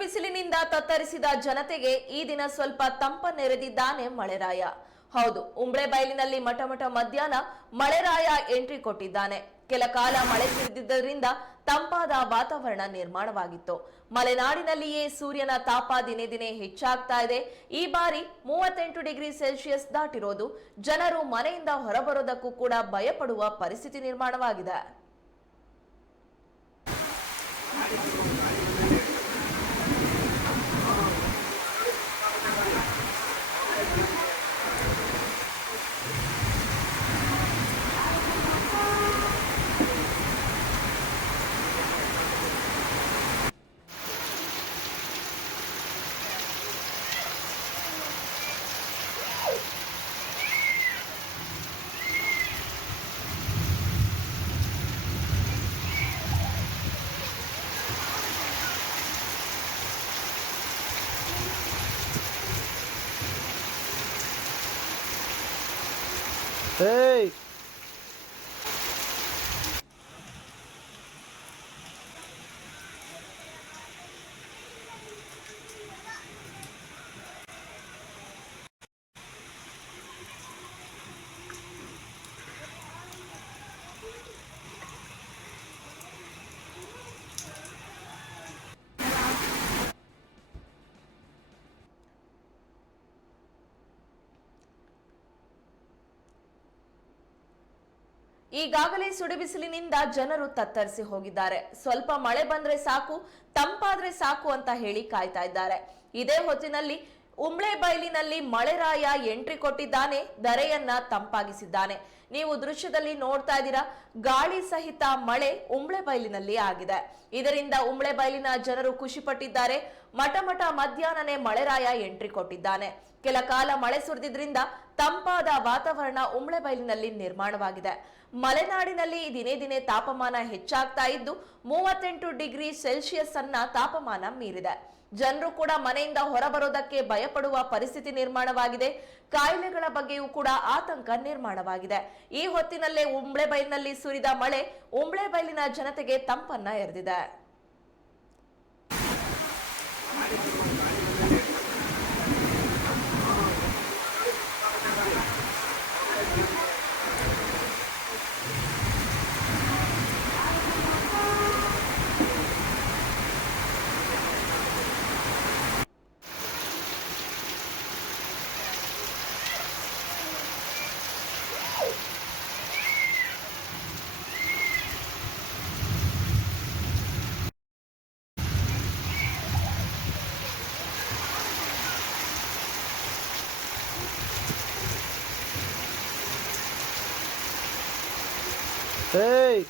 ಬಿಸಿಲಿನಿಂದ ತತ್ತರಿಸಿದ ಜನತೆಗೆ ಈ ದಿನ ಸ್ವಲ್ಪ ತಂಪನ್ನೆರೆದಿದ್ದಾನೆ ಮಳೆರಾಯ. ಹೌದು ಉಂಬ್ಳೆ ಬಯಲಿನಲ್ಲಿ ಮಠಮಠ ಮಧ್ಯಾಹ್ನ ಮಳೆರಾಯ ಎಂಟ್ರಿ ಕೊಟ್ಟಿದ್ದಾನೆ. ಕೆಲ ಕಾಲ ಮಳೆ ಸುರಿದಿದ್ದರಿಂದ ತಂಪಾದ ವಾತಾವರಣ ನಿರ್ಮಾಣವಾಗಿತ್ತು. ಮಲೆನಾಡಿನಲ್ಲಿಯೇ ಸೂರ್ಯನ ತಾಪ ದಿನೇ ದಿನೇ ಹೆಚ್ಚಾಗ್ತಾ ಇದೆ. ಈ ಬಾರಿ ಮೂವತ್ತೆಂಟು ಡಿಗ್ರಿ ಸೆಲ್ಸಿಯಸ್ ದಾಟಿರೋದು ಜನರು ಮನೆಯಿಂದ ಹೊರಬರೋದಕ್ಕೂ ಕೂಡ ಭಯಪಡುವ ಪರಿಸ್ಥಿತಿ ನಿರ್ಮಾಣವಾಗಿದೆ. Ei! ಈಗಾಗಲೇ ಸುಡಿಬಿಸಿಲಿನಿಂದ ಜನರು ತತ್ತರಿಸಿ ಹೋಗಿದ್ದಾರೆ. ಸ್ವಲ್ಪ ಮಳೆ ಬಂದ್ರೆ ಸಾಕು, ತಂಪಾದ್ರೆ ಸಾಕು ಅಂತ ಹೇಳಿ ಕಾಯ್ತಾ ಇದ್ದಾರೆ. ಇದೇ ಹೊತ್ತಿನಲ್ಲಿ ಉಂಬ್ಳೆ ಬಯಲಿನಲ್ಲಿ ಮಳೆರಾಯ ಎಂಟ್ರಿ ಕೊಟ್ಟಿದ್ದಾನೆ, ಧರೆಯನ್ನ ತಂಪಾಗಿಸಿದ್ದಾನೆ. ನೀವು ದೃಶ್ಯದಲ್ಲಿ ನೋಡ್ತಾ ಇದ್ದೀರಾ, ಗಾಳಿ ಸಹಿತ ಮಳೆ ಉಂಬ್ಳೆ ಬಯಲಿನಲ್ಲಿ ಆಗಿದೆ. ಇದರಿಂದ ಉಂಬ್ಳೆ ಬಯಲಿನ ಜನರು ಖುಷಿ ಪಟ್ಟಿದ್ದಾರೆ ಮಠ ಮಧ್ಯಾಹ್ನನೇ ಮಳೆರಾಯ ಎಂಟ್ರಿ ಕೊಟ್ಟಿದ್ದಾನೆ. ಕೆಲ ಕಾಲ ಮಳೆ ಸುರಿದಿದ್ರಿಂದ ತಂಪಾದ ವಾತಾವರಣ ಉಂಬ್ಳೆ ಬಯಲಿನಲ್ಲಿ ನಿರ್ಮಾಣವಾಗಿದೆ. ಮಲೆನಾಡಿನಲ್ಲಿ ದಿನೇ ದಿನೇ ತಾಪಮಾನ ಹೆಚ್ಚಾಗ್ತಾ ಇದ್ದು, ಮೂವತ್ತೆಂಟು ಡಿಗ್ರಿ ಸೆಲ್ಸಿಯಸ್ ಅನ್ನ ತಾಪಮಾನ ಮೀರಿದೆ. ಜನರು ಕೂಡ ಮನೆಯಿಂದ ಹೊರಬರೋದಕ್ಕೆ ಭಯಪಡುವ ಪರಿಸ್ಥಿತಿ ನಿರ್ಮಾಣವಾಗಿದೆ. ಕಾಯಿಲೆಗಳ ಬಗ್ಗೆಯೂ ಕೂಡ ಆತಂಕ ನಿರ್ಮಾಣವಾಗಿದೆ. ಈ ಹೊತ್ತಿನಲ್ಲೇ ಉಂಬ್ಳೆ ಬಯಲಿನಲ್ಲಿ ಸುರಿದ ಮಳೆ, ಉಂಬ್ಳೆ ಬಯಲಿನ ಜನತೆಗೆ ತಂಪನ್ನ ಎರೆದಿದೆ. Hey!